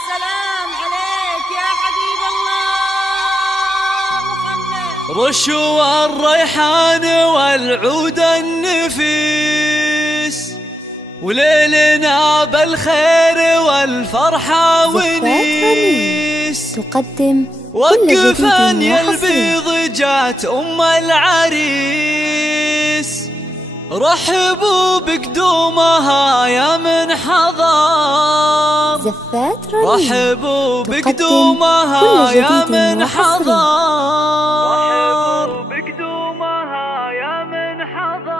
السلام عليك يا حبيب الله محمد. رشوا الريحان والعود النفيس وليلنا بالخير والفرحة ونيس. تقدم وقفا يا البيض جات أم العريس، رحبوا بقدومها يا من حضر. زفات رنين رحبوا بقدومها يا من حضر. رحبوا بقدومها يا من حضر.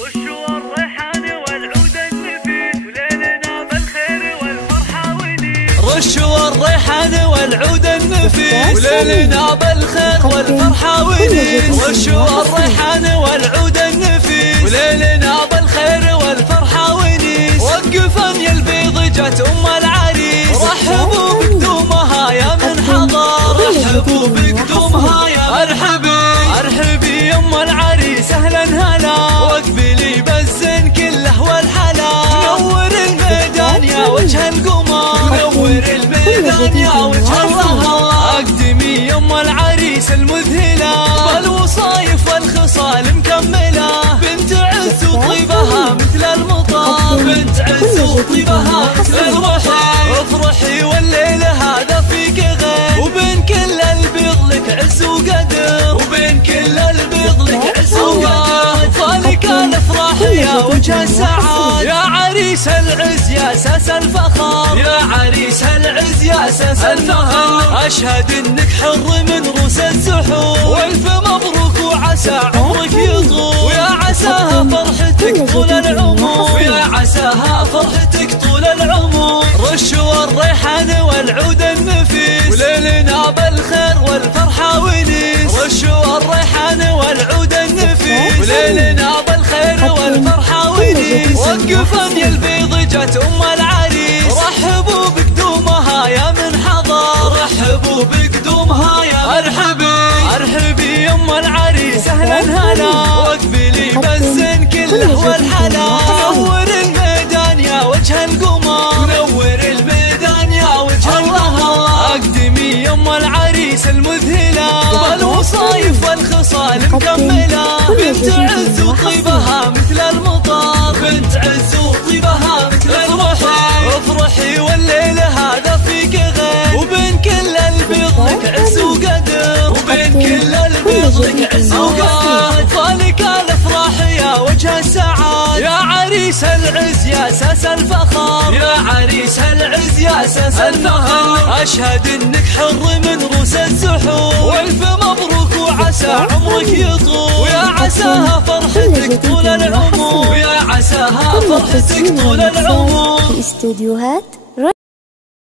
رشوا الريحان والعود النفيس وليلنا بالخير والفرحة ونيس. رشوا الريحان والعود النفيس وليلنا بالخير والفرحة ونيس. رشوا الريحان والعود النفيس وليلنا بالخير والفرحة ونيس. وقفا يا البيض جات أم العريس، رحبوا بقدومها يا من حضر. رحبوا بقدومها يا ارحبي ارحبي يا ام العريس اهلا هلا، واقبلي بالزين كله والحلا. نور الميدان يا وجه القمر، نور الميدان يا وجه القمر. اقدمي يا ام العريس المذهله بالوصايف والخصال مكمله. بنت عز وطيبها مثل المطر، بنت عز وطيبها مثل المطر. افرحي والليله هذا فيك غير، وبين كل البيض لك عز وقدر، وبين كل البيض لك عز وقدر. فالك الافراح يا وجه السعاد، يا عريس العز يا اساس الفخر، يا عريس العز يا اساس الفخر. اشهد انك حر من روس الزحور، والف مبروك وعسى عمرك يطول، ويا عساها فرحتك طول العمر، ويا عساها فرحتك طول العمر. رشوا الريحان والعود النفيس وليلنا بالخير والفرحة ونيس. رشوا الريحان والعود النفيس وليلنا بالخير والفرحة ونيس. وقفا يا البيض جات أم العريس، رحبوا بقدومها يا من حضر. رحبوا بقدومها يا ارحبي ارحبي يا ام العريس اهلا هلا، واقبلي بالزين كله والحلا. نور الميدان يا وجه القمر، نور الميدان يا وجه القمر. اقدمي يا ام العريس المذهله بالوصايف والخصال مكمله. بنت عز وطيبها مثل المطر، بنت عز وطيبها مثل المطر. افرحي والليله هذا فيك غير، وبين كل البيض لك عز وقدر، وبين كل البيض لك عز وقدر. فالك الافراح يا وجه السعاد، يا عريس العز يا اساس الفخر، يا عريس العز يا اساس الفخر. اشهد انك حر من روس الزحور، والف مبروك وعسى عمرك يطول، ويا عساها فرحتك طول العمر، ويا عساها فرحتك طول العمر. في استديوهات